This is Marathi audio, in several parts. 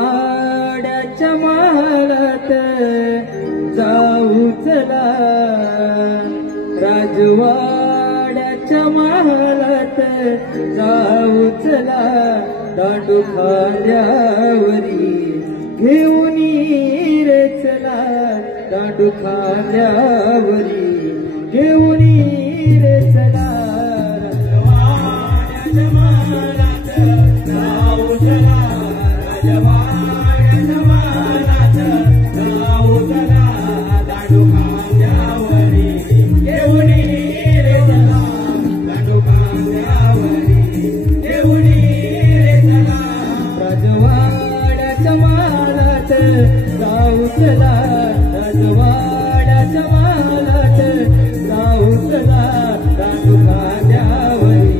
राजवाड्याच्या महालात जाऊ चला, राजवाड्याच्या महालात जाऊ चला, दांडू खांद्यावरी घेऊन रे चला, दांडू खांद्यावरी घेऊन रे चला, राजवाड्याच्या महालात जाऊ चला, राजवाड्याच्या महालात जाऊ चला, दांडू खांद्यावरी घेऊन रे चला, दांडू खांद्यावरी घेऊन रे चला, राजवाड्याच्या महालात जाऊ चला, राजवाड्याच्या महालात जाऊ चला, दांडू खांद्यावरी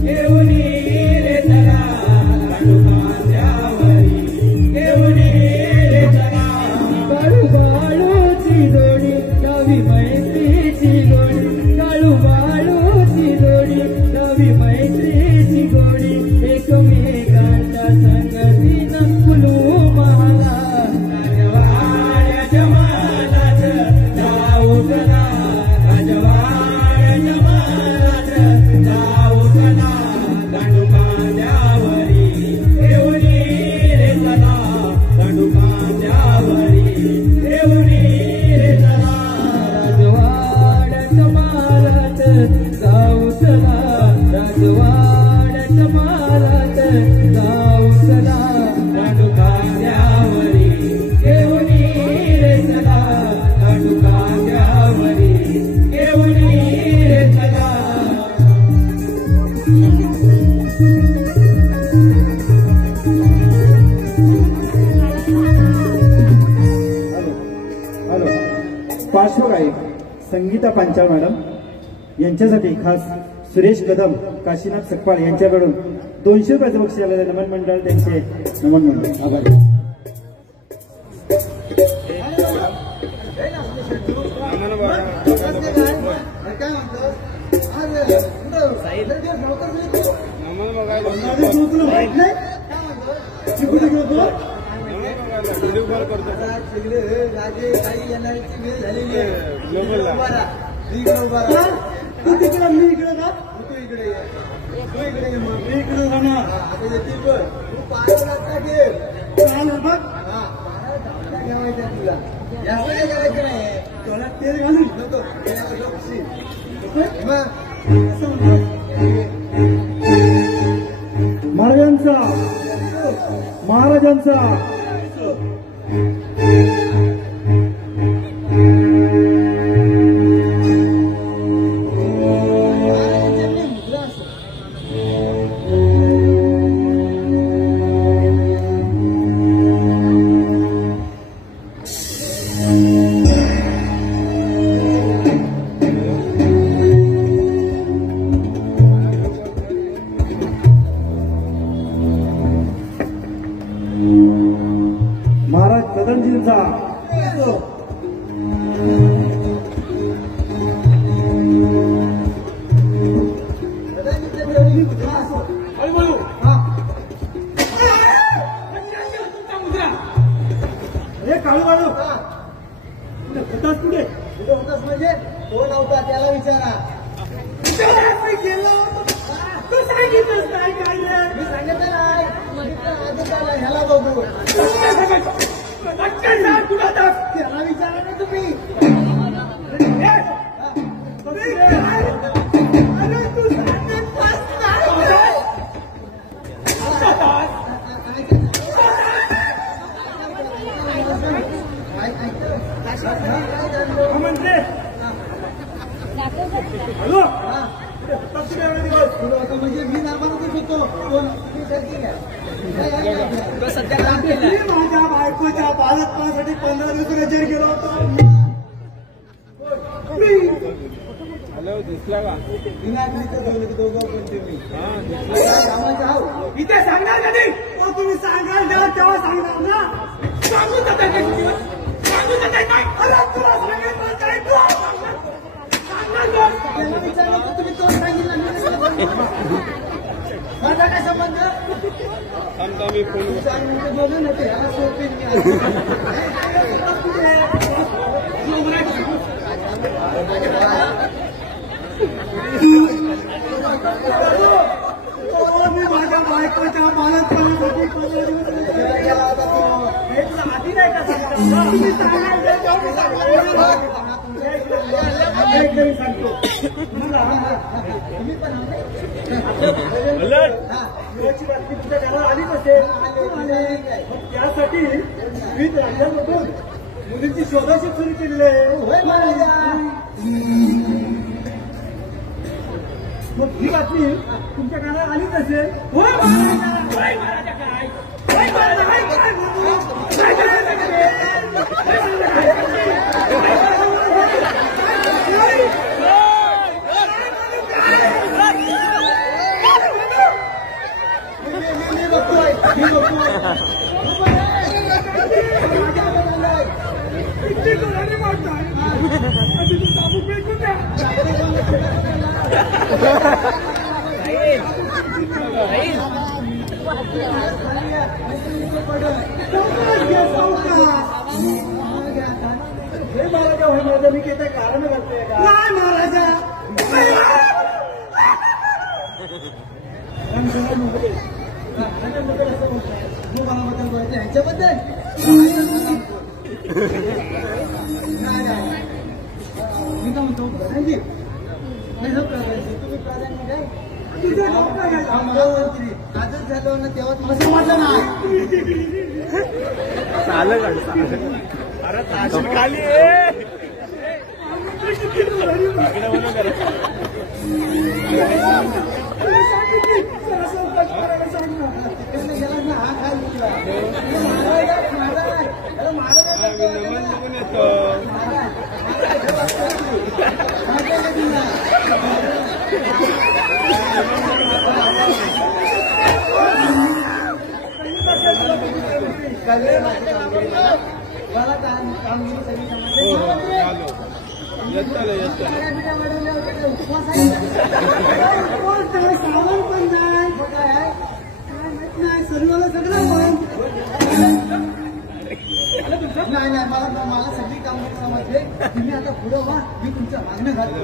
घेऊन रे चला, दांडू खांद्यावरी घेऊन रे चला, काळू बाळूची जोडी नवी मैत्रीची गोडी, काळू बाळूची जोडी नवी मैत्रीची गोडी, एकमेकांच्या संगतीनं फुलू मला, राजवाड्याच्या महालात जाऊ चला, राजवाड्याच्या महालात जाऊ चला, दांडू खांद्यावरी घेऊन रे चला, दांडू खांद्यावरी घेऊन रे चला, राजवाड्याच्या महालात जाऊ चला, राजवाड्याच्या महालात जाऊ चला, दांडू खांद्यावरी घेऊन रे चला, दांडू खांद्यावरी घेऊन रे चला. हॅलो, पार्श्वगायक संगीता पांचाळ मॅडम यांच्यासाठी खास सुरेश कदम, काशीनाथ सकपाळ यांच्याकडून 200 रुपयाचं बक्षीस आलेलं नमन मंडळ, त्यांचे नमन मंडळ आभारी. महाराजांचा महाराज कदमजींचा काळू बाळू होतास कुठे होतास म्हणजे तो नव्हता त्याला विचारा तू सांगितलंच नाही काय मी सांगितलं नाही ह्याला बघू त्याला विचारा ना तुम्ही अरे तू म्हणते हॅलो म्हणजे मी नामानच होतो माझ्या बायकोच्या बालकपणासाठी 15 दिवस रजेवर गेलो होतो इथे सांगणार कधी तुम्ही सांगाल तेव्हा सांगणार ना सांगून जात तुला सांगितलं काय त्याला विचारलं तर तुम्ही तो सांगितलं माझा काय संबंध बोलू नका ह्याला सोपे मी माझ्या बायकोच्या बालकपणासाठी 15 दिवस आधी नाही का सांगतो याची बातमी तुमच्या घरात आलीच असेल त्यासाठी विविध राज्यांमधून मुलींची शोधाशोध सुरू केलेली आहे मग ही बातमी तुमच्या घरात आलीच असेल महाराजा मी काही कारण करतोय का नाही महाराजा ह्याच्याबद्दल मी काय म्हणतो संजीव तुम्ही प्राधान्य काय आजच झालं ना तेव्हा मला समजलं ना खाली हा काय मला कामगिरी सगळी सावण पण नाही सर्वाला सगळं नाही नाही मला सगळी कामगिरी समजले तुम्ही आता पुढे व्हा मी तुमच्या मागणं घालतो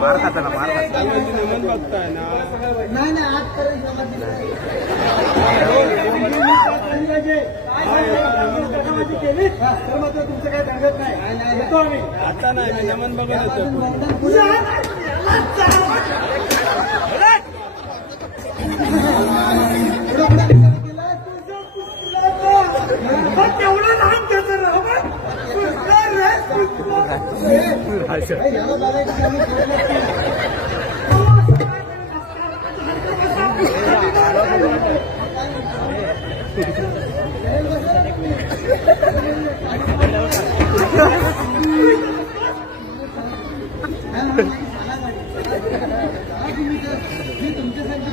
मार खाताना मार बघताय ना नाही नाही आजपर्यंत केली तर मात्र तुमचं काय धंगत नाही येतो आम्ही आता नाही नमन बघत तेवढं लहान त्याचं याला मी तुमच्यासाठी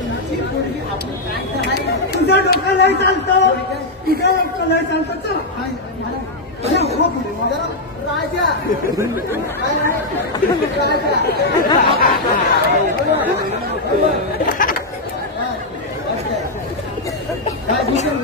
तुमची पोरगी आपलं काय तर आहे. तुझं डोकं लय चालतं, तुझं डोकं लय चालतं. चल मला हो पुढे मला राजा काय आहे? राजा काय भूषण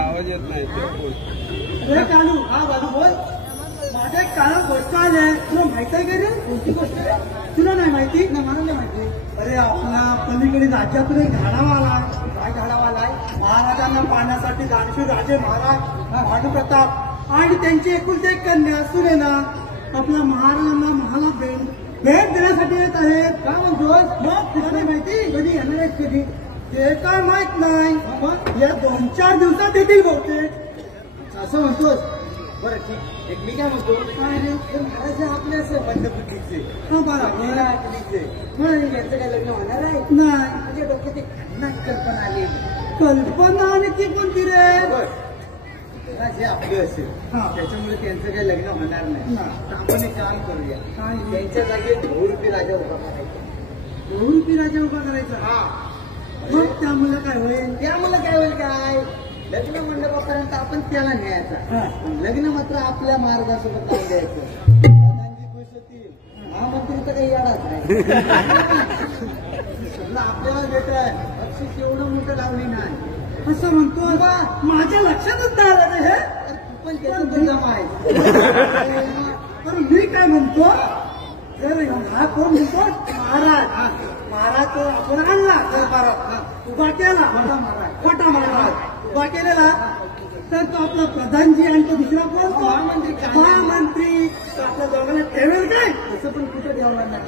आवाज येत नाही. अरे कानू, हा बाजू बोल. माझ्या एक कानात गोष्ट आली, तुला माहित आहे का रे? कोणती गोष्ट आहे? तुला नाही माहिती? नाही मला नाही माहिती. अरे आपला पलीकडे राज्यातून एक धाडावा आलाय. काय धाडावा आलाय? महाराजांना पाहण्यासाठी दानशूर राजे महाराज भानुप्रताप आणि त्यांची एकुलती एक कन्या सुनेना आपल्या महाराजांना महालात भेट देण्यासाठी येत आहेत. काय म्हणतोस? मग तुला नाही माहिती? कधी येणार आहेत कधी? ते काय माहित नाही. मग या 2-4 दिवसात येतील बहुतेक. असं म्हणतोस? बरं ठीक. एक मी काय म्हणतो, काय रे हे महाराज आपले असं बंडपुटीचे हा बरोबर. म्हणून यांचं काय लग्न होणार आहे? नाही. माझ्या डोक्यात एक खतरनाक कल्पना आली. कल्पना आणि ती कोणती रे? जे आपले असेल त्याच्यामुळे त्यांचं काही लग्न होणार नाही. तर आपण एक काम करूया, त्यांच्या जागी ₹100 राजा उभा करायचा. ₹100 राजा उभा करायचा. हा मग त्यामुळे काय होईल? त्यामुळे काय होईल? काय लग्न मंडपापर्यंत आपण त्याला न्यायचा. लग्न मात्र आपल्या मार्गासोबत लावून द्यायचं. प्रधानजी खुश होतील. महामंत्री तर काही येणार नाही. सगळं आपल्याला भेट आहे. बक्षीस एवढं मोठं लावली नाही. असं म्हणतो. माझ्या लक्षातच नाही आलं रे हे. तू पण त्याचं तर जमा आहे. पण मी काय म्हणतो, जर हा कोण म्हणतो महाराज, महाराज आपण आणला दरबारात, उभा केला खोटा महाराज उभा केलेला, तर तो आपला प्रधानजी आणि तो दुसरा कोण? महामंत्री. महामंत्री आपल्या दोघांना ठेवेल काय? तसं पण कुठं ठेवणार नाही.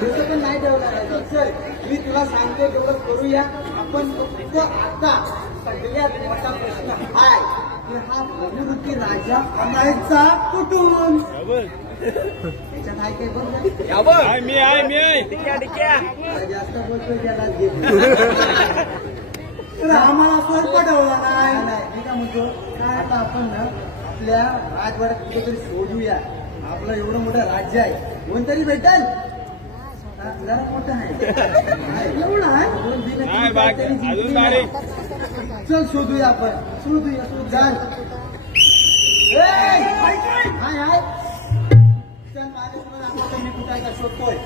तसं पण नाही ठेवणार आहे. चल मी तुला सांगतो तेवढं करूया आपण. फक्त आता सगळ्यात मोठा प्रश्न आहे की हा भगवती राजा आणायचा कुठून? त्याच्यात आहे काय बघ. आहे मी आहे. जास्त बोलतोय त्याला घे. तर आम्हाला सोड पटवला नाही. नाही मी काय म्हणतो, काय आता आपण ना आपल्या राजवाड्यात कुठेतरी सोडूया. आपलं एवढं मोठं राज्य आहे, कोणतरी भेटेल जरा मोठं आहे. एवढं आहे? नाही बाकी अजून बारीक. चल शोधूया आपण. शोधूया. चल हाय चल माझ्यासमोर आपण मी कुठे का शोधतोय.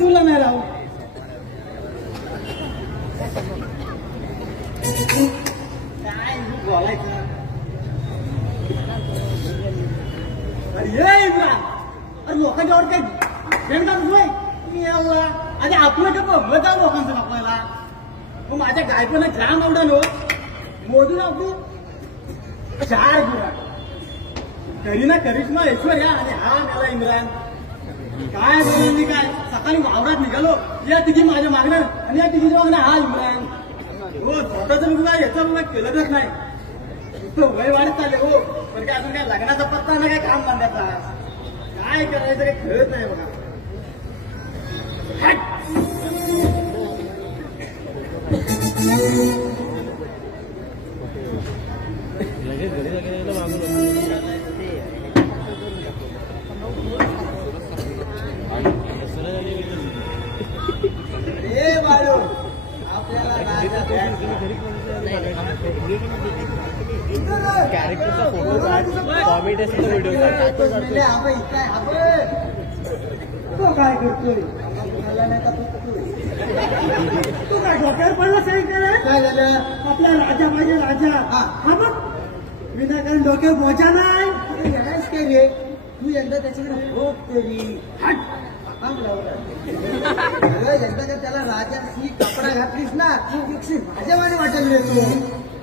तुला नाही राहू. काय बोलायचं? अरे लोकांच्यावर काय भेटणार होय? मी एवढा आणि आपलं काय बघलं का लोकांचं आपल्याला? मग माझ्या गायपणा जाम आवडालो. मोजून आपली 4 गुरा. करीना करिश्मा ऐश्वर्या आणि हा मेला इम्रान. काय बोलली काय सकाळी वावरात निघालो या तिघी माझ्या मागणं आणि या तिघीच्या मागणं हा इम्रान. हो स्वतःच बघा याचं बघा केलंच नाही. नुसतं वय वाढत चालले हो. पण काय अजून काय लग्नाचा पत्ता नाही काय काम बांधायचा. काय करायचं काही कळत नाही बघा. ए बाळू आपल्याला कॅरेक्टरचा फोटो कॉमेडी व्हिडिओ तो काय करतोय तू काय डोक्यावर पडला सांगितलं काय झालं आपला राजा पाहिजे राजा. हा बघ विनाकारण डोक्यावर बोजा नाही. येणारच काय रे तू यंदा त्याच्याकडे होप तरी यंदा का त्याला राजाची कपडा घातलीस ना माझ्यावाने वाटेल रे तू.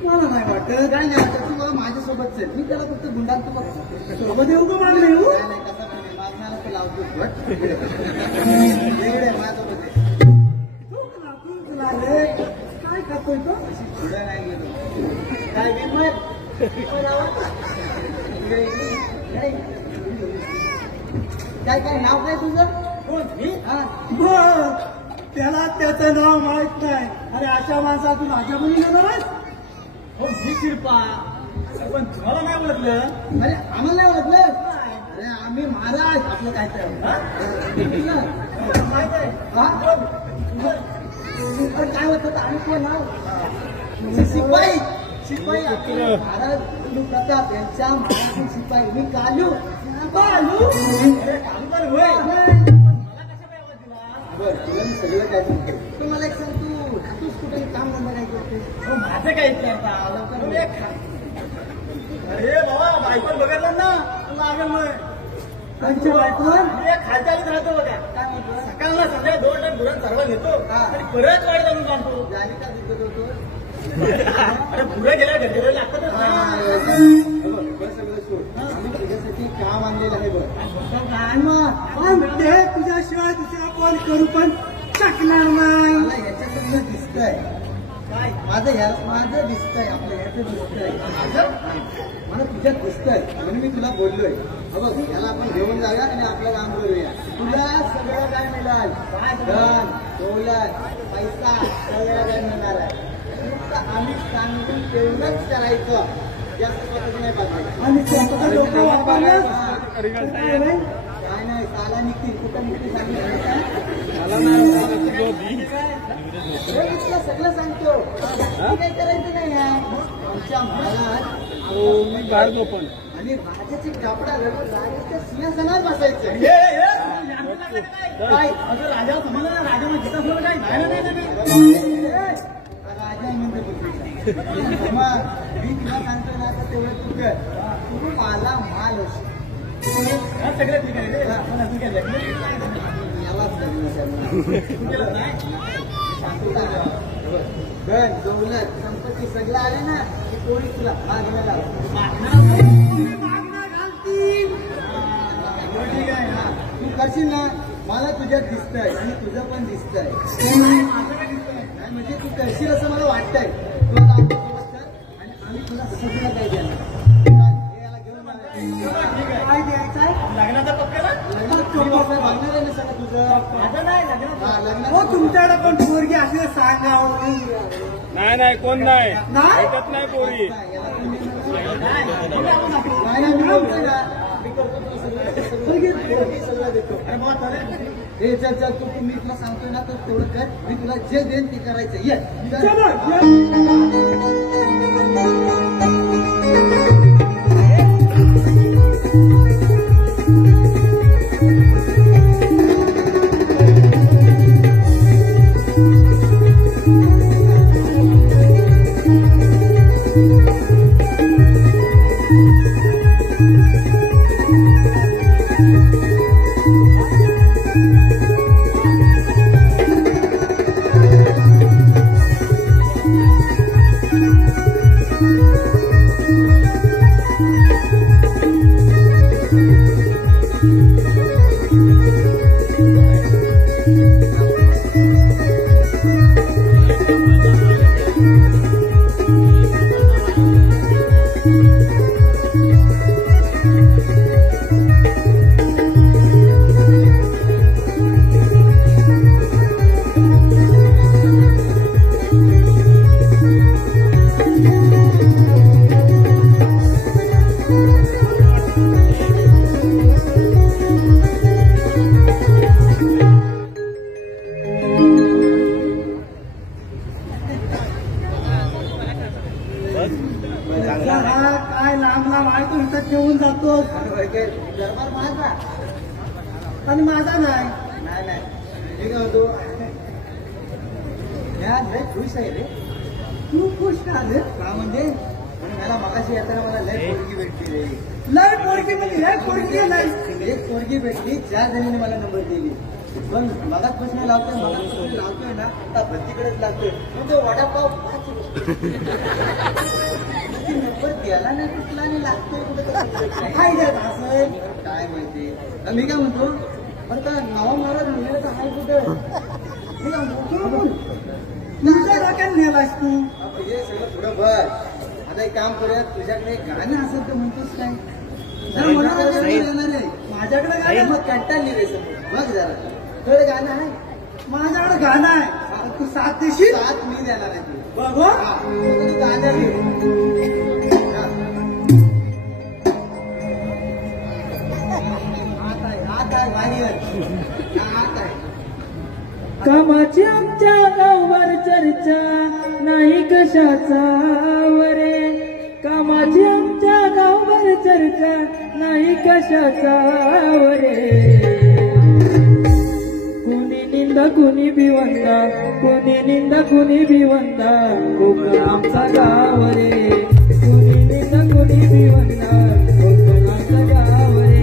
मला नाही वाटत काय नाही वाटत. तू बाबा माझ्यासोबत चल. मी त्याला फक्त गुंडाल तू सोबत येऊ का मागणे येऊ काय नाही कसं म्हणजे मागण्याला ते लावतो माझ्यासोबत काय करतोय तो पुढे नाही गेलो काय विमत काय काय नाव काय तुझं बघ त्याला त्याचं नाव माहित नाही. अरे अशा माणसातून अशा मुली येणार हो मी शिरपा पण तुम्हाला नाही ओळखलं. अरे आम्हाला नाही ओळखलं. अरे आम्ही महाराज आपलं काय तर माहित आहे काय होतं आम्ही कोण नाव शिपाई शिपाई आपले महाराज प्रताप यांच्या महाराज शिपाई. मी कालू कालू होय मला कशा काय आवाज दिला. बरं तुला मी सगळं काय म्हणतो. तू मला एक सांग तूच कुठे काम धंदा काय करते. हो माझं काय अरे बाबा बायकोन बघितलं ना लागेल मग त्यांच्या बायकोवर खालच्या आलीच राहतो बघा. काय म्हणतो सकाळला संध्या 2 टाइम गुरांना सर्व घेतो आणि परत वाढ जाऊन जाणतो. जाणी का दिसत होतो. अरे पुढे गेल्या घरी लागतं सगळं सोड. आम्ही तुझ्यासाठी काम आणलेलं आहे बघ. काय मग ते तुझ्याशिवाय दुसरा कोण करू पण शकणार नाही. मला ह्याच्यातून दिसतंय काय माझं दिसतंय आपलं ह्याचं दिसतंय मला तुझ्यात दिसतंय म्हणून मी तुला बोललोय. बघ याला आपण घेऊन जाऊया आणि आपलं काम करूया. तुला सगळं काय मिळाल धन दौलत पैसा सगळं काय मिळणार आहे. आम्ही सांगून तेवढंच करायचं. जास्त स्वतःच नाही पाहिजे. आणि स्वतःचा डोकं वापरलं काय नाही साला निघतील कुठं निघतील सांगितलं सगळं सांगतो. काही करायचं नाही आमच्या महाराज पण आणि राजाची कापडा घालून राजाच्या सिंहासनावर बसायचं. काय अगं राजा समजलं ना राजा मग जिता सोडलं काय राजा म्हणतो मग मी तुला सांगतो ना तर तेवढं तू कर. तू मला माल असतो सगळं ठीक आहे रे. पण अजून काय लग्न यालाच लग्न केलं नाही धन दौलत संपत्ती सगळं आलं ना की कोणी तुला मागण्याला ठीक आहे ना. तू करशील ना मला तुझ्यात दिसतंय आणि तुझं पण दिसतंय. नाही म्हणजे तू करशील असं मला वाटतंय. तुला आणि आम्ही तुला सगळं काय देणार. काय द्यायचंय लग्नाचा पक्का भागणार आहे ना सगळं तुझं आता नाही लग्न हो तुमच्याकडे पण पोरगी असेल सांगावं. नाही कोण नाही नाही? भेटत नाही पोरी. हे चल तू मी तुला सांगतोय ना तर तेवढं कर. मी तुला जे देईन ते करायचं. ये हा काय लांब लांब आहे तो इथं ठेवून जातो दरबार माझा आणि माझा नाही. नाही नाही मी काय होतो लय खुश आहे रे. तू खुश का रे? का म्हणजे मला मगाशी येताना मला लय पोरगी भेटली रे. लय पोरगी म्हणजे लय पोरगी लय एक पोरगी भेटली ज्या जणीने मला नंबर दिली. पण मला प्रश्न लावतोय ना आता भरतीकडेच लागतोय म्हणजे वडापाव नंबर द्यायला नाही कुठला नाही लागतोय कुठे काय घेत असं काय माहिती. मी काय म्हणतो बरं का नावा मारा म्हणलेलं तर हाय कुठं मी काय म्हणतो तुझ्या डोक्यात नेलास तू. हे सगळं पुढं भर. आता एक काम करूया तुझ्याकडे एक गाणं असेल तर म्हणतोस काय जर मला येणार आहे माझ्याकडे अरे गाणं मग कंटाळली रे समोर बघ जरा थोडं गाणं आहे माझ्याकडे गाणं आहे तू साथ देशील. साथ मी देणार आहे तू बघ हा, तू गाणं घे. हा. हात आहे गाणीवर हात आहे. कामाची आमच्या गावभर चर्चा नाही कशाचा वरे. कामाची आमच्या गावभर चर्चा नाही कशाचा वरे. कुणी निंदा कुणी भिवंदा कुणी निंदा कुणी भिवंदा कोकण आमचा गाव रे. कुणी निंदा कुणी भिवंदा कोकण आमचा गाव रे.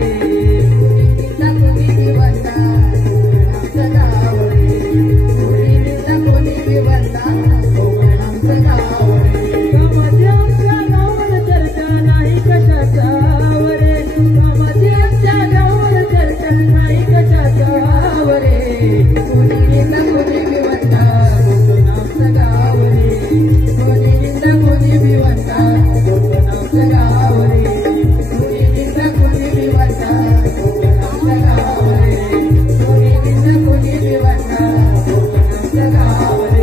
कामाची आमच्या गावाला चर्चा नाही कशाचा वरे. कामाची आमच्या गावाला चर्चा नाही कशाचा वरे. कोणी निंदा कोणी भिवंदा कोकण आमचं गाव रे. कोणी निंदा कोणी भिवंदा कोकण आमचं गाव रे. कोणी निंदा कोणी भिवंदा कोकण आमचं गाव रे. कोणी निंदा कोणी भिवंदा कोकण आमचं गाव रे.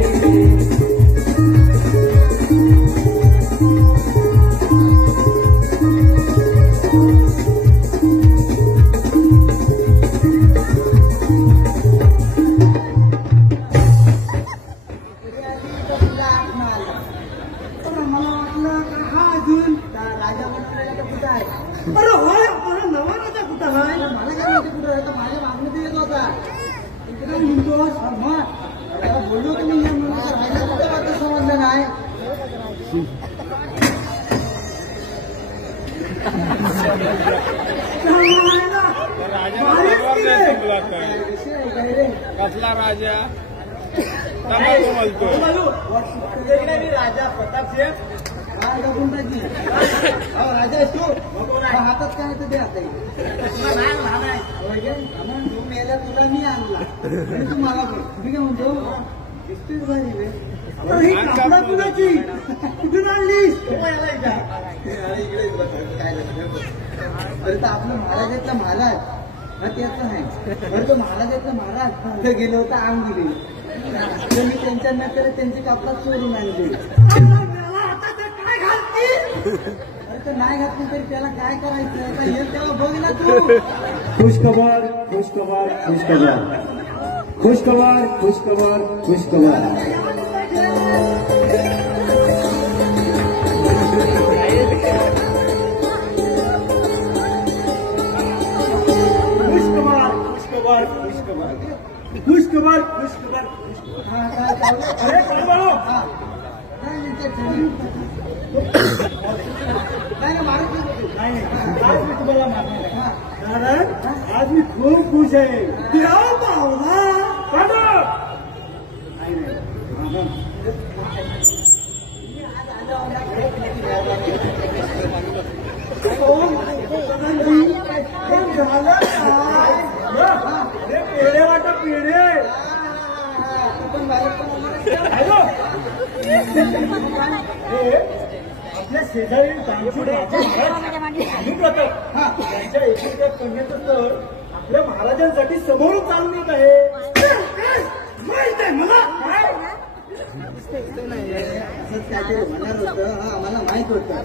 तर मला वाटलं का हा अजून राजा मंडळाला कुठं आहे अरे होय आपला नवा राजा कुठं आहे? मला काय माहिती कुठं आहे माझ्या मागणी येत होता इकडे म्हणतोस मग त्याला बोललो की मी राजा कुठं वाटतं संबंध नाही कसला राजा तमाकू बोलतो राजा प्रतापसिंह राजा आहेस तू हातात काय तर दे आता तू मेला तुला मी आणला तू मला मी काय म्हणतो दिसतेच भारी रे अरे ही कापडा कुणाची कुठून आणलीस? इकडे काय अरे तर आपलं महाराजातला महाराज हा त्याचं आहे बरं तो महाराजातला महाराज तर गेलो होता आंगिरी तर मी त्यांच्या न करत त्यांची कापडा चोरून आणली मला आता ते काय घालतील? अरे तर नाही घातली तरी त्याला काय करायचं आता हे त्याला बघ ना तू खुशखबर खुशखबर खुशखबर खुशखबर खुशखबर खुशखबर. खुशखबर खुशखबर खुशखबर खुशखबर खुशखबर. हा काय चाललंय? अरे काय बोलो? हा. नाही, ते ठेवी. नाही मारत नाही नाही, आज मी तुम्हाला मारणार आहे. हा. कारण आज मी खूप खुश आहे. देव पावला पाठव. नाही नाही हा, झालं काय? हा. अरे पेढे वाटा पेढे. हॅलो हे आपल्या शेजारी तांबुडे त्यांच्या एकीच्या कन्याचं तर आपल्या महाराजांसाठी समोरून चालून येत आहे. माहित आहे मला काय? असंच काहीतरी होणार होतं हा आम्हाला माहित होतं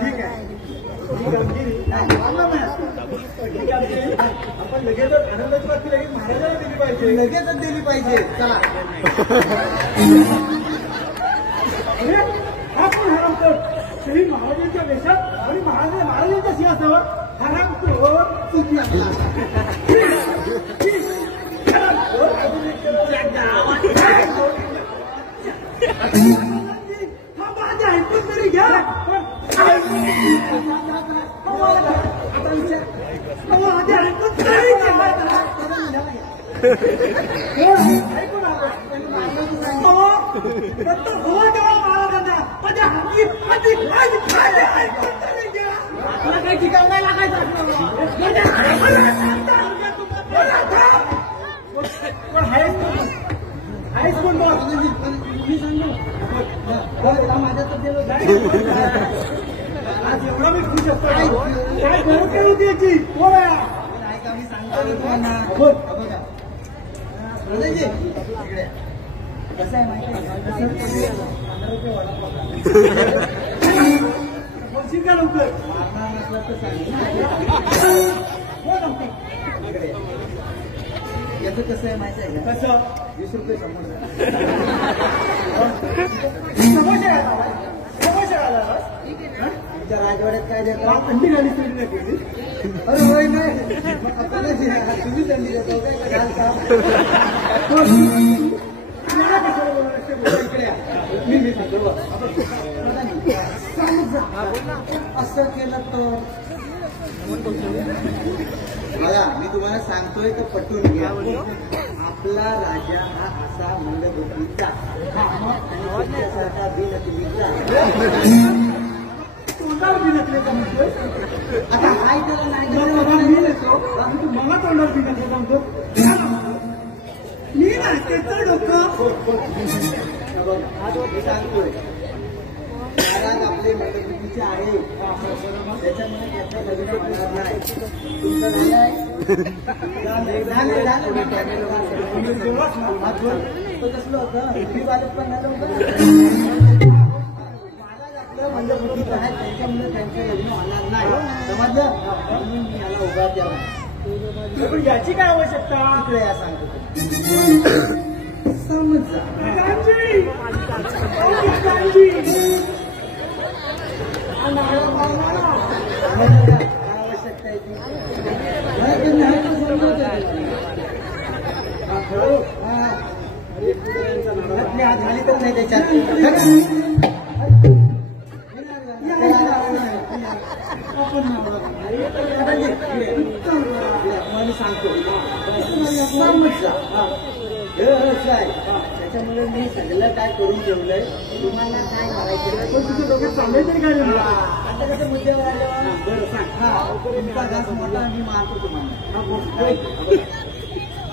ठीक आहे ही कामगिरी ही कामगिरी आपण लगेच आनंदाची बातमी लगेच महाराजांना दिली पाहिजे. लगेचच दिली पाहिजे चला अरे हा कोण हरामखोर? तुझी आपला माझे ऐकून तरी घ्या आता विचार माझे ऐकून तरी घ्या काही ठिकाण नाही लागायचं माझ्या तर गेलो आज एवढा मी खुश असतो काय गरज काय होती याची बोला ऐका मी सांगतो तुम्हाला बघा प्रधानजी इकडे कसं आहे माहिती आहे 15 रुपये वडापाव बोलशील का लवकर मारणार नसलं तर सांग इकडे याचं कसं आहे माहिती आहे का कसं 20 रुपये समोसा तुमच्या राजवाड्यात काय देतात थंडी गाडी सोडली नाही केली अरे होय नाही मग आपल्याला तुम्ही थंडी देतो काय घालता इकडे या. मी सांगतो बघ. असं केलं तर बघा मी तुम्हाला सांगतोय तर पटवून घ्या आपला राजा हा असा मंदबुद्धीचा आणि तुमच्यासारखा बिनबुद्धीचा तोंडावर बी नकलेचा म्हणतोय आता हाय त्याला नाही मी नसतो आणि तू मला तोंडावर बी नकले सांगतो मी नाही त्याचं डोकं मी सांगतोय महाराज आपले मंदबुद्धीचे आहे त्याच्यामुळे त्याचा लग्न होणार नाही तुमचं कसलं होतं मी बालक पण नाही महाराज आपलं मंदबुद्धीचं आहे त्याच्यामुळे त्यांचं लग्न होणार नाही समजलं म्हणून मी याला उभा केला पण याची काय आवश्यकता इकडे या सांगतो समजा गांधी! आवश्यकता आहे ती नाही तर समजत आपली हात झाली तर नाही त्याच्यात मी सांगतो समजा त्याच्यामुळे मी सगळं काय करून ठेवलंय तुम्हाला काय करायचं पण तुझे डोक्यात चाललंय तरी काय नाही आता कसं मुद्द्यावर आलं बरं सांग हा तुमचा घास मोठा मी मारतो तुम्हाला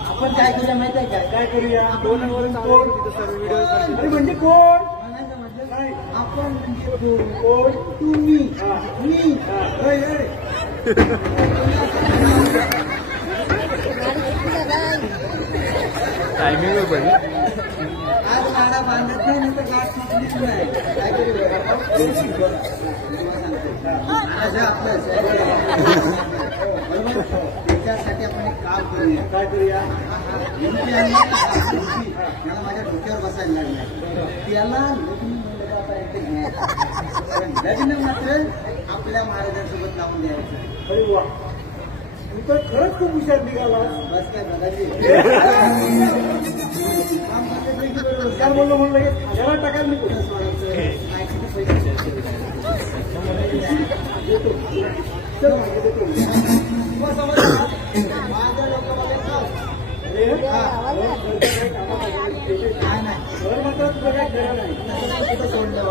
आपण काय करूया माहिती आहे काय करूया आपण कोण अरे म्हणजे कोण म्हणायचं म्हटलं नाही. आपण म्हणजे कोण तुम्ही मी होय, होय. आज गाडा बांधत नाही तर गाठ सुटलीच नाही काय करूया आपलं त्याच्यासाठी आपण एक काम करूया काय करूया मला माझ्या डोक्यावर बसायला लागलाय त्याला लग्न मात्र आपल्या महाराजांसोबत लावून द्यायचं अरे वा तू तर खरंच खूप हुशार निघालास बस काय दादाजी हुशार बोललो म्हणून लगेच खाल्याला टाकायला नको माझ्या लोकांमध्ये काय नाही घर मात्र तुझं काय खरं नाही कुठं सोडलं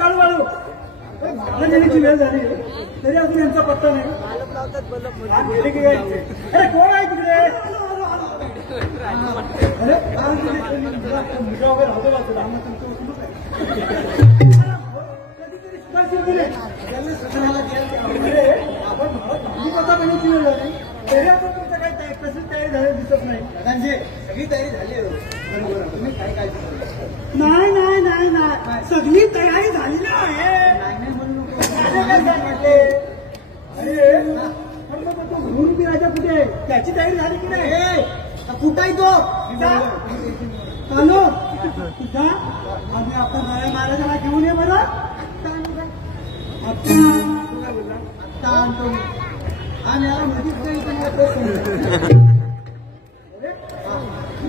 काढू वाळू मला येण्याची वेळ झाली तरी अजून यांचा पत्ता नाही. गेले की काय? अरे कोण आहे तिकडे? अरे मुलगा वगैरे राहतो बाजूला. कधीतरी सुधारशील की नाही? अरे आपण भाजी कसा बनवची वेळ झाली तरी आपण तुमचं काही कसं तयारी झालं दिसत नाही. दादांची सगळी तयारी झाली बरोबर. तुम्ही काय काळजी करू नाही नाही नाही नाही सगळी तयारी झालेली आहे. नाही म्हणू नको. माझे काय सांगितले? अरे पण मग तो घरून राजा कुठे आहे? त्याची तयारी झाली की नाही? कुठं आहे तो? चालू तुझा आम्ही आपण महाराजाला घेऊन ये बरं. आता आणतो मी. आणि याला मधीच काही पण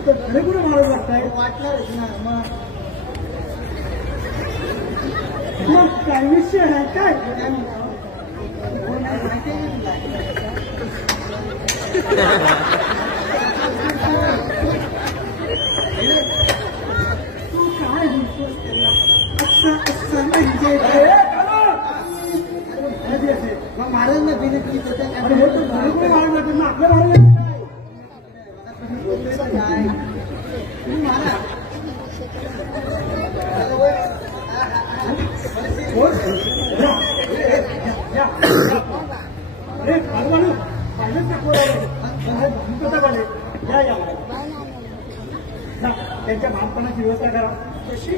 खरे कुठे महाराज वाटताय? वाटणारच ना मग काय विषय आहे काय? तू काय बोलतोस? असं म्हणजे मग महाराजांना विनंती अरे हो तर खरे कुठे महाराज वाटत ना आपल्या महाराज काय तुम्ही महाराज त्यांच्या बांधपणाची व्यवस्था करा. कशी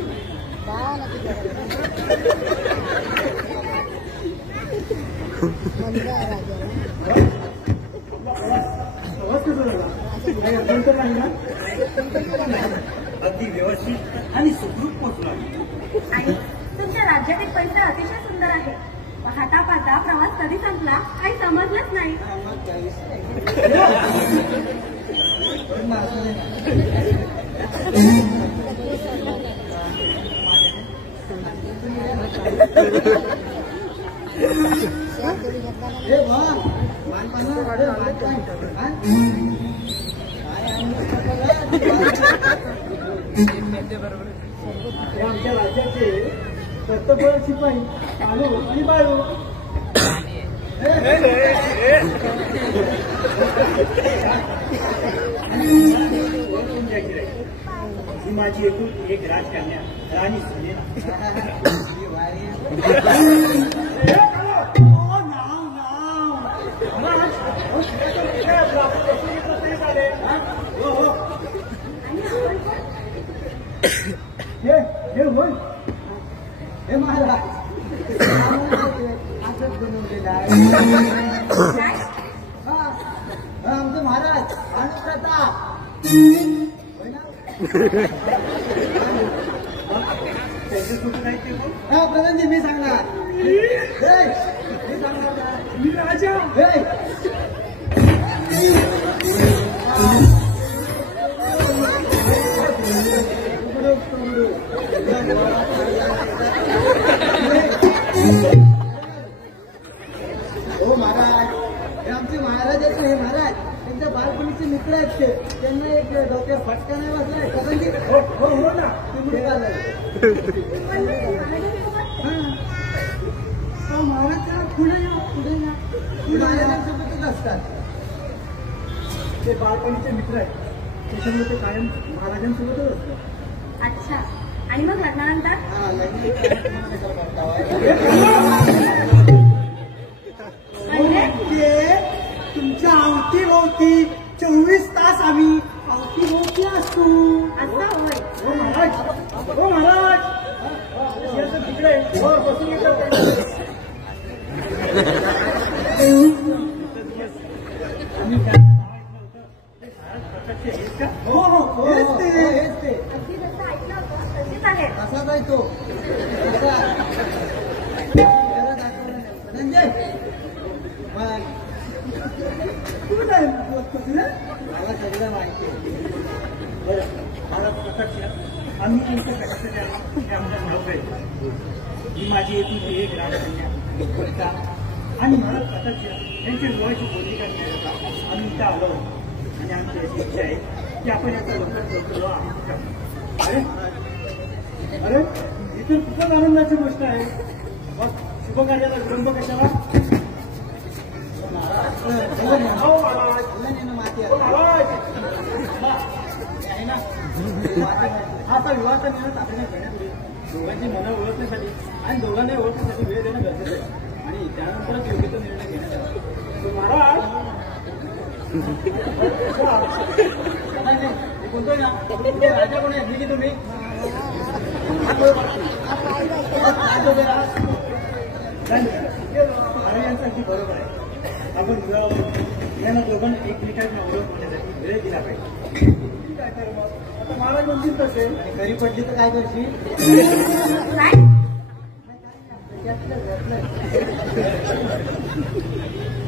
नाही ना? अगदी व्यवस्थित आणि सुखरूप पोहोचला. आणि तुमच्या राज्यातील पैसा अतिशय सुंदर आहे. पाहता पाहता प्रवास कधी संपला काही समजलंच नाही. हे वा मानपाना वाढेल हे आमच्या राज्याचे कर्तव्य शिपाई कालू आणि बाळू. ही माझी एकूण एक राजकन्या राणी सुनेना. हे होय हे महाराज आजच बनवलेलं आहे. आमचे महाराज अनुप्रताप होय ना? त्यांचे सुख नाही ते बोल. हा प्रधानजी मी सांगणार. मी सांगणार ना. मी राजा. हो महाराज हे आमचे महाराज आहेत. हे महाराज त्यांच्या बालपणीचे मित्र आहेत ते. त्यांना एक डोक्यात फटका नाही बसलाय प्रधानजी. हो ना ते मुली घालाय. महाराज पुढे या पुढे या. ते महाराजांसोबतच असतात. ते बालपणीचे मित्र आहेत त्याच्यामुळे ते कायम महाराजांसोबतच असतात. अच्छा आणि मग लग्नानंतर हा ते तुमच्या अवतीभोवती 24 तास आम्ही अवतीभोवती असतो. असं होय. हो महाराज. हो महाराज. तिकडे हो बसून हो हो हेच ते हेच ते. अगदी जसं ऐकलं होतं तशीच आहे. असाच आहे तो. असा. जरा दाखवलं नाही. धनंजय. मग तुम्ही काय बोलतो तुला? मला सगळं माहिती आहे. बरं महाराज प्रत्यक्ष आम्ही तुमच्या कशासाठी आलो हे आमच्या ठाऊक आहे. ही माझी एकूण एक राजकन्या आणि महाराज प्रत्यक्ष यांची डोळ्याची बोलणी करण्याकरता आम्ही इथं आलो आणि आमची अशी इच्छा आहे की आपण याचा लवकर लवकर आम्ही अरे अरे ही तर खूपच आनंदाची गोष्ट आहे. मग शुभ कार्याला विलंब कशाला? आता विवाहाचा निर्णय तातडीने घेण्यापूर्वी दोघांची मनं ओळखण्यासाठी आणि दोघांना ओळखण्यासाठी वेळ देणं गरजेचं आहे आणि त्यानंतरच योग्य तो निर्णय घेण्यात यावा. महाराज बोलतोय ना राजा कोण आहे की तुम्ही यांचं बरोबर आहे. आपण यांना दोघांना एकमेकांना ओळख होण्यासाठी वेळ दिला पाहिजे. काय कर मग आता महाराज म्हणतील तसे आणि घरी पडली तर काय करशील?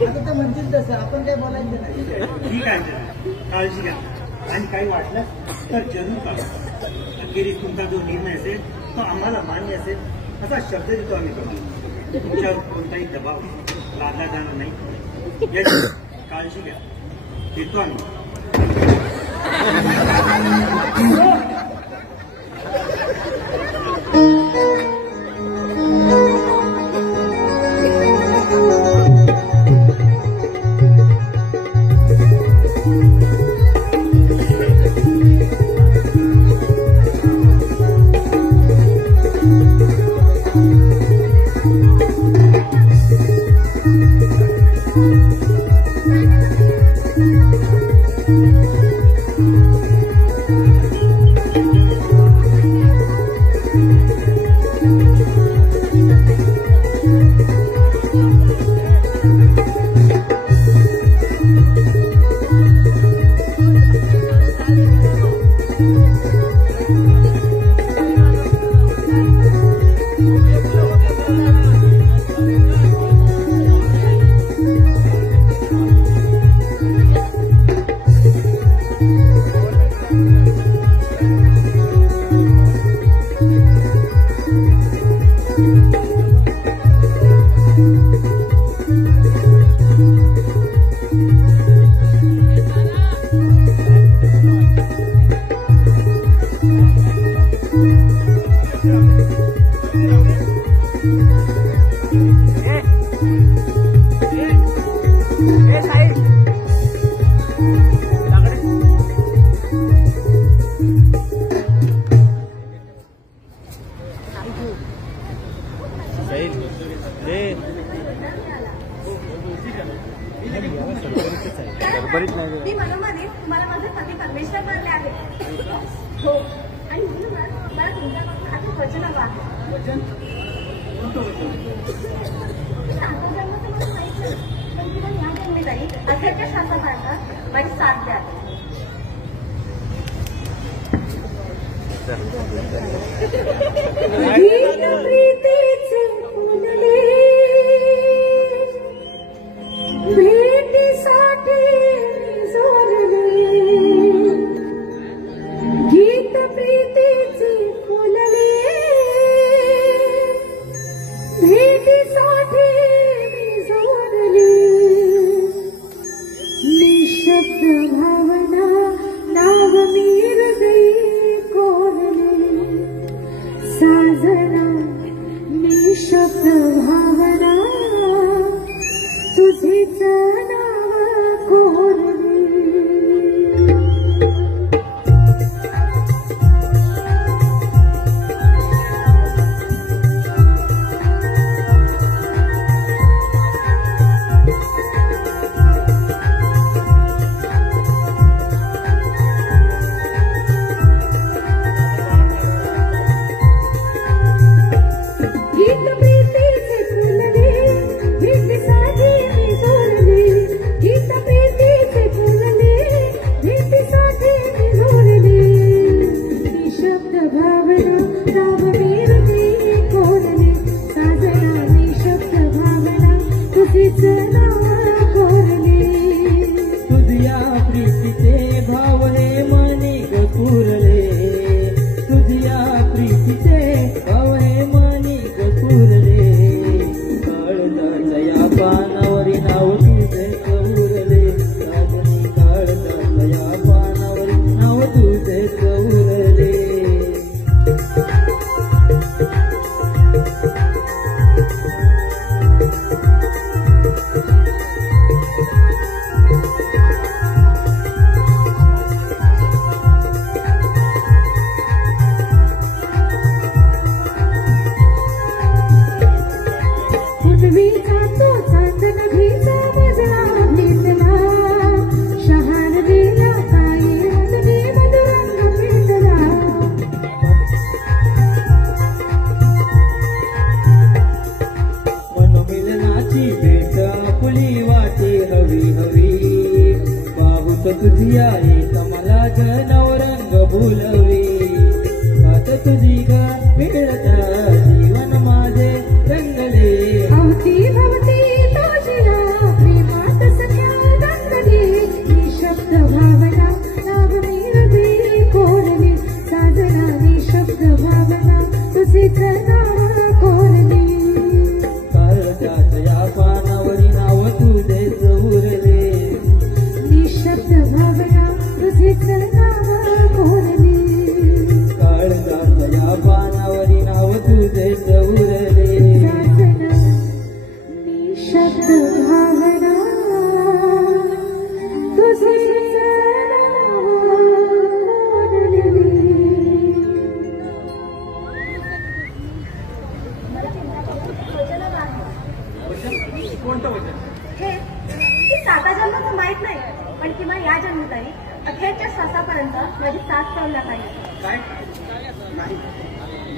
आता तर म्हणतील तसं आपण काय बोलायचं नाही. ठीक आहे, काळजी घ्या आणि काही वाटलं तर जरूर करा. अखेरीस तुमचा जो निर्णय असेल तो आम्हाला मान्य असेल असा शब्द देतो आम्ही तुम्हाला. तुमच्यावर कोणताही दबाव लादला जाणार नाही. याची काळजी घ्या, देतो आम्ही. मी मनोमध्येच तुम्हाला माझे पती परमेश्वर मानले आहे. हो, आणि म्हणूनच मला तुमच्याकडून आता वचन हवं आहे. वचन शांताजन्माचं मला माहित नाही, पण तुला या जन्मी तरी अखेरच्या शांतापाळात माझी साथ द्या. भेटीसाठी जोडले गीत प्रीतीचे फुलले, भेटीसाठी जोडले निशब्द भावना नाव मी हृदयी कोरले. साजना निशब्द भावना तुझीच नाव कोरले. गीत प्रीतीचे फुलले, भेटीसाठी मी जोडले. गीत प्रीतीचे हात तुझी आई कमला जनवरंग बोलवे हात तुझी ग मिळता जीवन माझे रंगले अवती भवती तुझिया प्रेमात सख्या रंगले निशब्द भावना नागमी हृदय कोरली साजना निशब्द भावना तुझीच नाव कोरली काळजात या पानावरी नाव तुझे उरले निशब्द भावना तुझीच नाव कोरली काळजात या पानावरी नाव तुझे उरले साजना निशब्द भावना तुझीच नाव कोरली कोणतं वचन? हे की साता जन्माचं माहित नाही पण किंवा या जन्मताई अखेरच्या श्वासापर्यंत माझी साथ ठेवल्या पाहिजे. काय नाही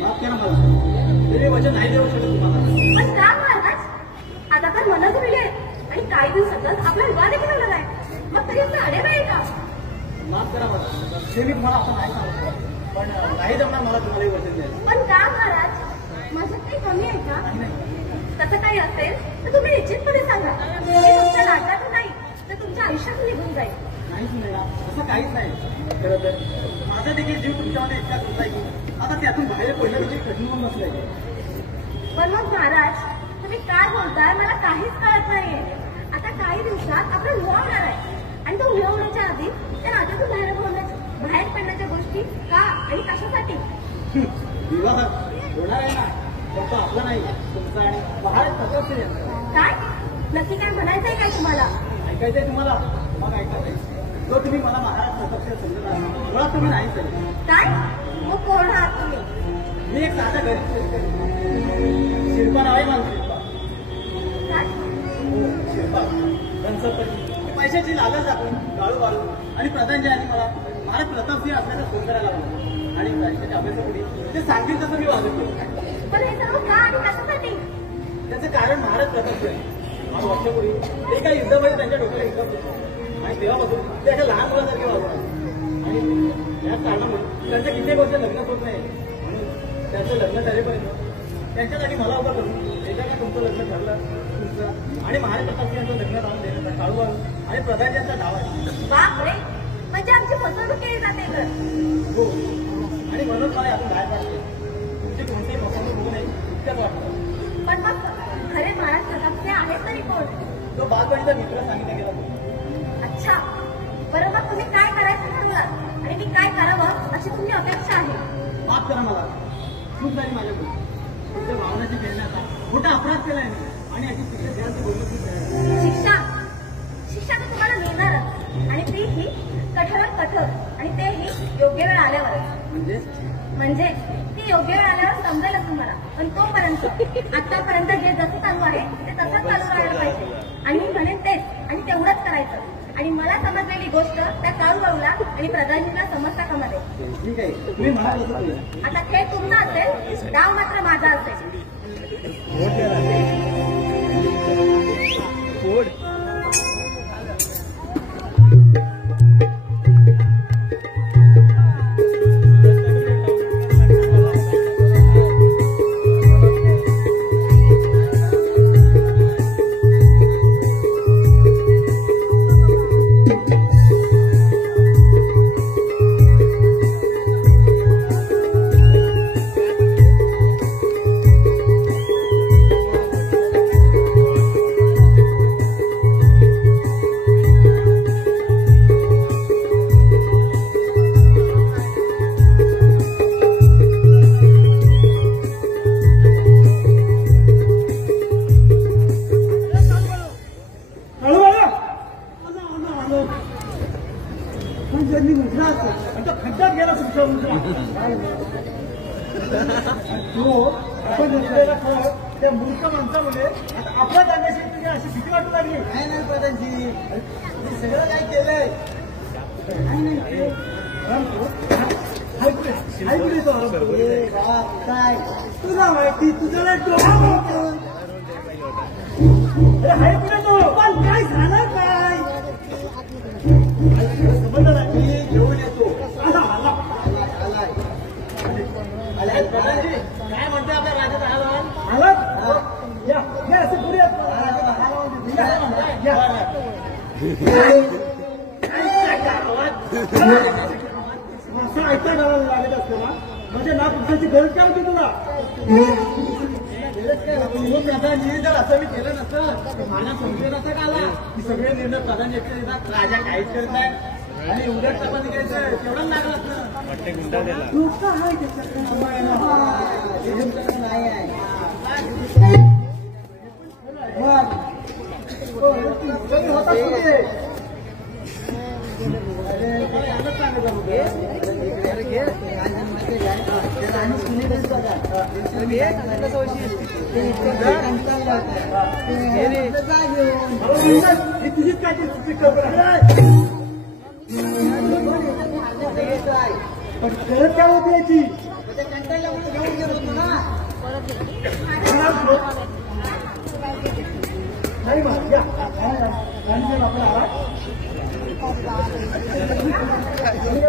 माफ करा मला तरी वचन नाही देऊ शकत तुम्हाला. पण का महाराज? आता तर मन जुळली आहे आणि काही दिवसातच आपला विवाह देखील होणार आहे. मग तरी असं अडे नाही का? माफ करा मला ते मी तुम्हाला असं नाही सांगतो पण नाही जमणार मला तुम्हाला हे वचन द्यायला. पण का महाराज? माझ्यात काही कमी आहे का? तसं काही असेल तर तुम्ही निश्चितपणे सांगा. मी तुमच्या नाटकातून नाही तर तुमच्या आयुष्यातून निघून जाईल. नाही सुनेला असं काहीच नाही. खरं तर माझा देखील जीव तुमच्यामध्ये इतका तुमचा आहे की आता त्यातून बाहेर पडलं देखील कठीण होऊन बसलंय. पण मग महाराज तुम्ही काय बोलताय मला काहीच कळत नाहीये. आता काही दिवसात आपला विवाह होणार आहे आणि तो विवाह होण्याच्या आधी त्या नात्यातून बाहेर पडण्याच्या गोष्टी का आणि कशासाठी? विवाह होणार आहे ना पण तो आपला नाही तुमचा आणि बाहेर तसंच काय नक्की काय म्हणायचंय काय तुम्हाला? ऐकायचंय तुम्हाला? मग ऐकायचंय जो तुम्ही मला महाराज प्रत्यक्ष समजत आहात मुळात तुम्ही नाही सर. काय मग कोण आहात तुम्ही? मी एक साधा गरीब शिल्पा नाव आहे मला शिल्पा. काय शिल्पा गणपती पैशाची लालच दाखवून गाळू बाळू आणि प्रधानजींनी मला महाराज प्रतापसिंह असल्याचा फोन करायला लावला आणि पैशाच्या अभ्यासापुढे ते सांगतील तसं मी वागत केलं. पण हे सर्व का आणि कशासाठी? त्याचं कारण महाराज प्रतापसिंह 8 वर्षापूर्वी ते काही युद्धामध्ये त्यांच्या डोक्याला युद्धात होतं आणि तेव्हापासून ते एका लहान मुलासारखे वागवतात आणि याच कारणामुळे त्यांचं कित्येक वर्ष लग्नच होत नाही म्हणून त्यांचं लग्न झालेपर्यंत त्यांच्यासाठी मला उभं करून एकदा का तुमचं लग्न ठरलं तुमचं आणि महाराज प्रतापसिंहांचं लग्न लावून देण्याचा काळूबाळू आणि प्रधानजींचा डाव आहे. बाप रे म्हणजे आमची फसवणूक केली जाते तर. हो आणि म्हणून मला यातून बाहेर काढले. तुमची कोणतीही फसवणूक होऊ नये इतकंच वाटतं. पण मग खरे महाराज प्रतापसिंह आहेत तरी कोण? तो बालपणीचा मित्र सांगितला गेला होता. अच्छा बरं मग तुम्ही काय करायचं ठरवलं आणि मी काय करावं अशी तुमची अपेक्षा आहे? माफ करा मला खूप झाली माझ्याकडून तुमच्या भावनाची प्रेरणाचा मोठा अपराध केलाय मी आणि याची शिक्षा द्यायला बोलणं खूप आहे. शिक्षा तर तुम्हाला मिळणारच आणि तीही कठोरात कठोर आणि तेही योग्य वेळ आल्यावरच. म्हणजे ती योग्य वेळ आल्यावर समजेलच तुम्हाला. पण तोपर्यंत आतापर्यंत जे जसं चालू आहे ते तसंच चालू राहायला पाहिजे आणि मी म्हणेन तेच आणि तेवढंच करायचं. आणि मला समजलेली गोष्ट त्या काळूबाळूला आणि प्रधानजींना समजता कामा नये. ठीक आहे तुम्ही म्हणाल असं करूया. आता खेळ तुमचा असेल डाव मात्र माझा असेल. खड्ड्यात गेला तुमच्या आपण घेतलेला फळ त्या मूर्ख माणसामुळे आता आपल्या जाण्याची तुम्ही अशी भीती वाटू लागली. नाही प्रधानजी मी सगळं काय केलंय. काय तुला माहिती तुझ्या हाय कुठे तो पण काय झालं काय असं ऐकायला लागत असतं ना म्हणजे ना पुढच्याची गरज काय होती तुला गरज काय निवेदन असं मी केलं नसतं माझ्या समजेल असं का आला की सगळे निर्णय प्रधान येतात राजा काहीच करत नाही आणि उद्या तपासणी घ्यायचं तेवढंच लागलं असतं धोका आहे त्याच्याकडे नाही आहे होता तुम्ही तुझीच काय पण करत काय होती याची नाही मग या आपला आवाज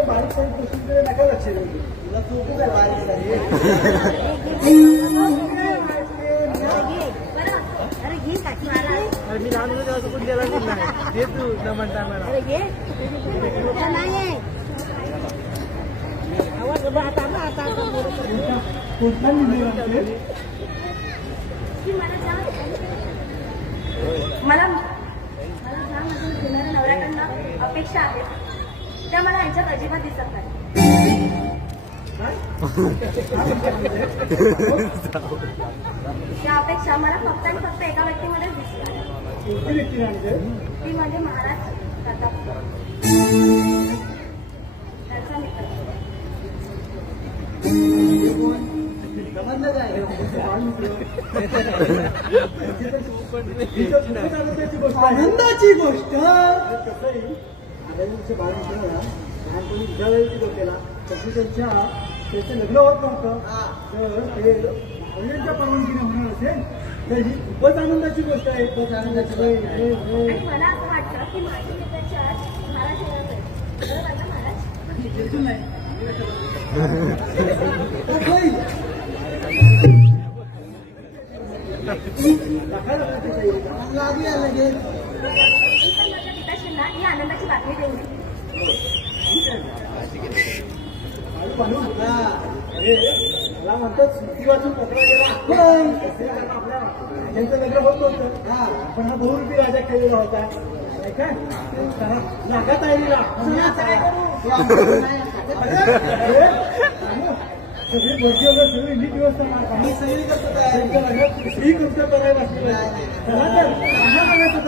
बारीक सारीक गोष्टींकडे नका लक्ष देऊ तुला तू काय बारीक मी लहान होतो तेव्हा चुकून गेला नाही हे तू न म्हणता मला कोणता निर्णय मला ज्या माझ्या घेणाऱ्या नवऱ्याकडनं अपेक्षा आहेत त्या मला यांच्यात अजिबात दिसत नाही त्या अपेक्षा मला फक्त आणि फक्त एका व्यक्तीमध्येच दिसतात ती म्हणजे महाराज प्रताप त्यांचा मित्र आनंदाची गोष्ट लहानपणी विद्यालयाची गोष्टीला तशी त्याचं लग्न होत नव्हतं तर ते आवडीच्या परवानगीने होणार असेल तर ही खूपच आनंदाची गोष्ट आहे खूपच आनंदाची आणि मला असं वाटतं की माझी मित्राच्या महाराज येणार आहे माझा महाराज नाही लगेच माझ्या पिताश्रींना ही आनंदाची बातमी देऊ नये अरे मला म्हणतात सुट्टी वाचून पकडा गेला आपल्या त्यांचं लग्न होत नव्हतं पण हा बहुरूपी राजा खेळलेला होता काय नागात आलेला सगळी भरती वगैरे सगळी नीट व्यवस्था आम्ही सगळी करतो ही गोष्ट करायला चला तर बघायचं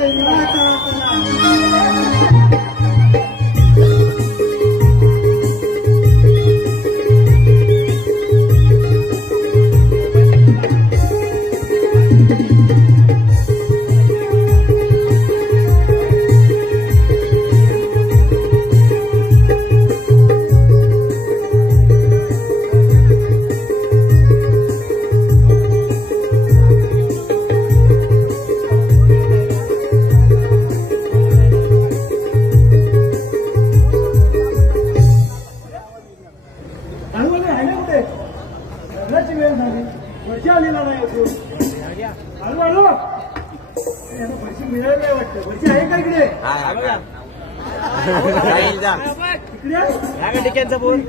टिक्यांचा बोल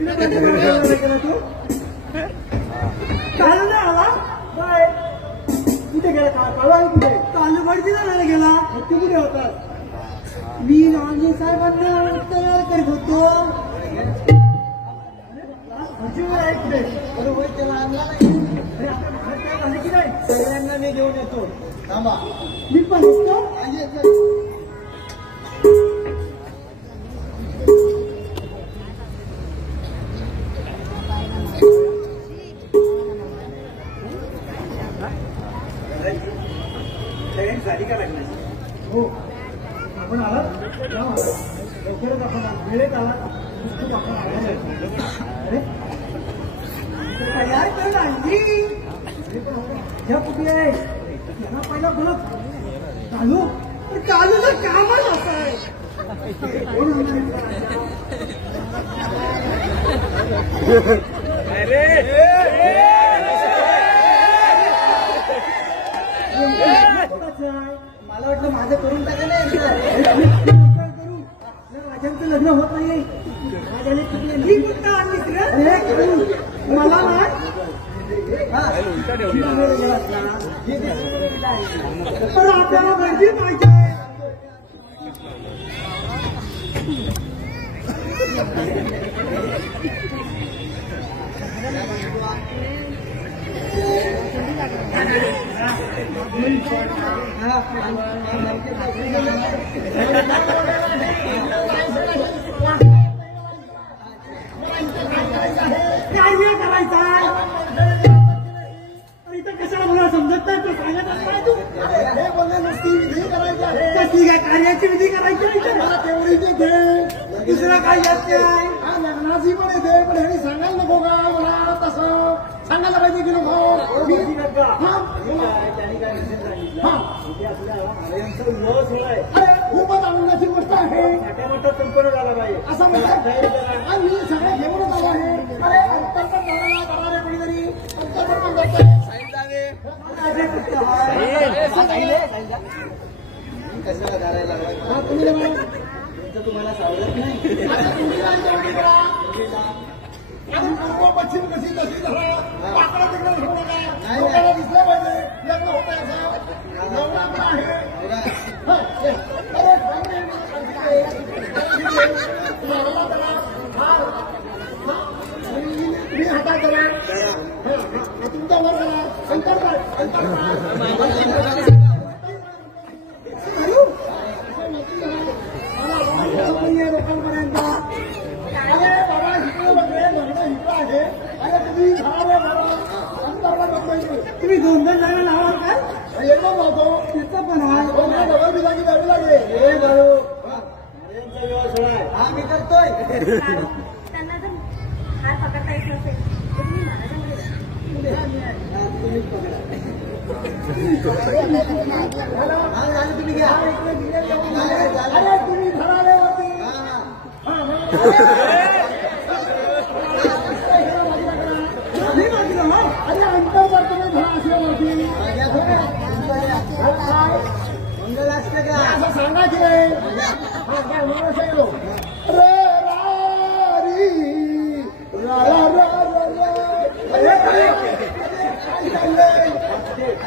कुठे गेला काळू आहे कुठे कालू बडची जाणार गेला ते कुठे होतात मी रामजी साहेबांना तयार करीत होतो आहे कुठे बरोबर त्याला आणला नाही अरे आपल्या महाराज काय झाले की नाही सगळ्यांना मी घेऊन येतो थांबा मी पण होतो झाली का लग्नाची हो आपण आलात लवकरच आपण वेळेत आला आपण अरे तयार कर आणली ह्या कुठे आहे त्यांना पहिला बोलत चालू पण चालूचं कामच असं आहे अरे कोणाचं आहे? मला वाटलं माझं करून टाका नाही काय करू? आपल्या राजांचं लग्न होत नाही. राजाने चुकले. मी कुठं आणलीस रे? अरे, करू. मला नाही. तर आपल्याला गर्दी पाहिजे. काय वेळ करायचा? इथं कशाला मला समजत नाही. तू सांगत असता तू हे बोलले नसती विधी करायची आहे. कशी काय कार्याची विधी करायची आहे? मला तेवढीच येते. दुसरं काय येत नाही. हा लग्नाची पण येते पण ह्यानी सांगायला नको का मला तसं सांगायला पाहिजे की नको मी हा त्यांनी काय मेसेज सांगितलं हा इथे आपल्या महाराजांचा विवाह सोहळा आहे. अरे खूपच आनंदाची गोष्ट आहे. मोठ्या मोठा संपन्न झाला पाहिजे असं म्हणतात आणि मी सगळं घेऊनच आलो आहे. अरे अंतर पण झाला करणारे कोणीतरी अंतर पण करतोय. कशाला करायला लागला? तुम्ही तुमचं तुम्हाला सावरत नाही. पूर्व पश्चिम कशी तशी धरा पाकडा तिकडे घेऊ नका. लोकांना दिसलं पाहिजे लग्न होत आहे असं नवरा पण आहे. मी हातात करा तुमचा वर करा अंतर लोकांपर्यंत अरे बाबा इकडे बघले लग्न इकडं आहे. अरे तुम्ही तुम्ही 2 जण लावाल काय? एकदम होतो त्याचं पण आहे. डबल बी जागी द्यावी लागेल. हे करू महाराजांचा विवाह सोहळा आहे. हा मी करतोय. त्यांना जर हार पकडता येत नसेल तर तुम्ही महाराजांकडे जा. हा झालं तुम्ही घ्या. अरे तुम्ही धराले होती. मी मागितलं हो. अरे अंतर तुम्ही धरा असल्यावरती मंगल असते का असं सांगायचे हा काय म्हणून सांगलो. रे रारी रा रा रा रा अरे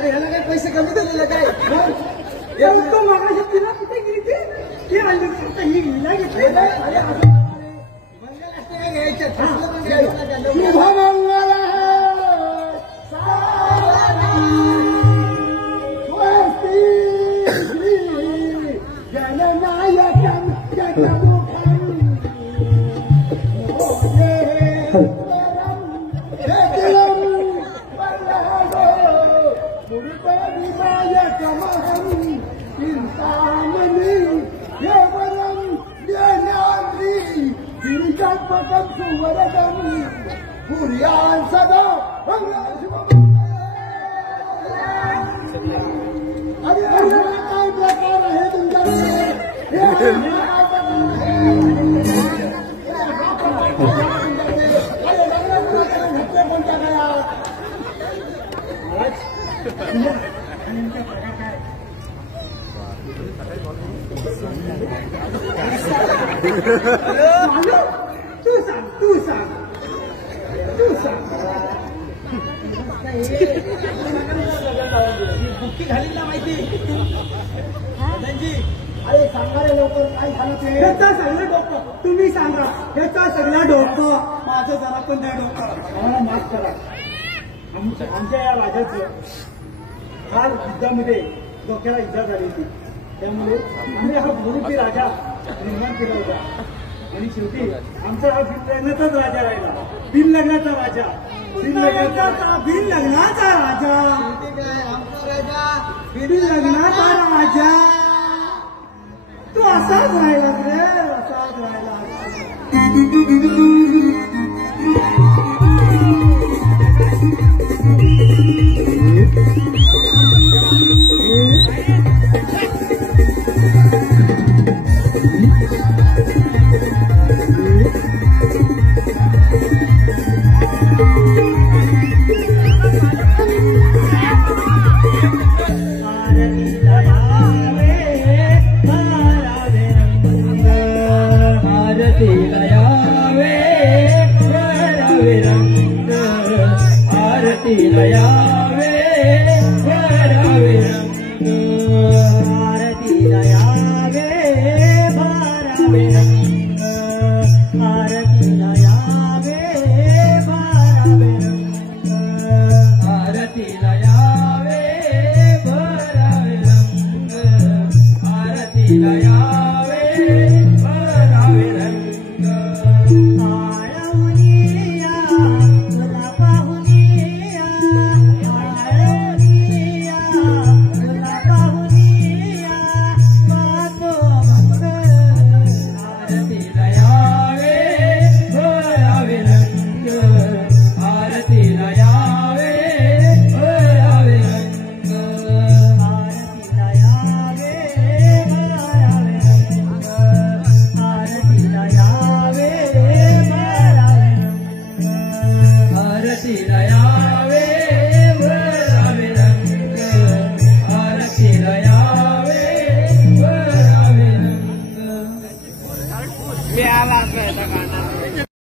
ह्याला काय पैसे कमी दिलेले काय? तो मागाशी तिला कुठे गेली ती आणली फक्त ही हिला घेतली. अरे असं मंगल असते काय घ्यायचे शुभ मंगल स्वस्ती श्री जननायकं जगमुखं सुवरदम पुर्यान सदा अरे काय प्रकार आहे तुमच्याकडे? कोणत्या काळात तू सांग तू सांग तू सांग. बुक्की घालील ना माहिती. अरे सांगारे लवकर काय झालं ते? ह्याचा सगळं डोकं तुम्ही सांगा. ह्याचा सगळं डोकं माझं जरा पण नाही डोकं. आम्हाला माफ करा. आमच्या या राजाचं फार युद्धामध्ये डोक्याला इजा झाली होती. त्यामुळे आम्ही हा गुरुपी राजा निर्माण केला होता आणि शेवटी आमचा हा बिन लग्नाचाच राजा राहिला. बिन लग्नाचा राजा. बिन लग्नाचा राजा. काय आमचा राजा बिन लग्नाचा राजा. तू असाच राहिला रे. असाच राहिला. महाराज मी आला असं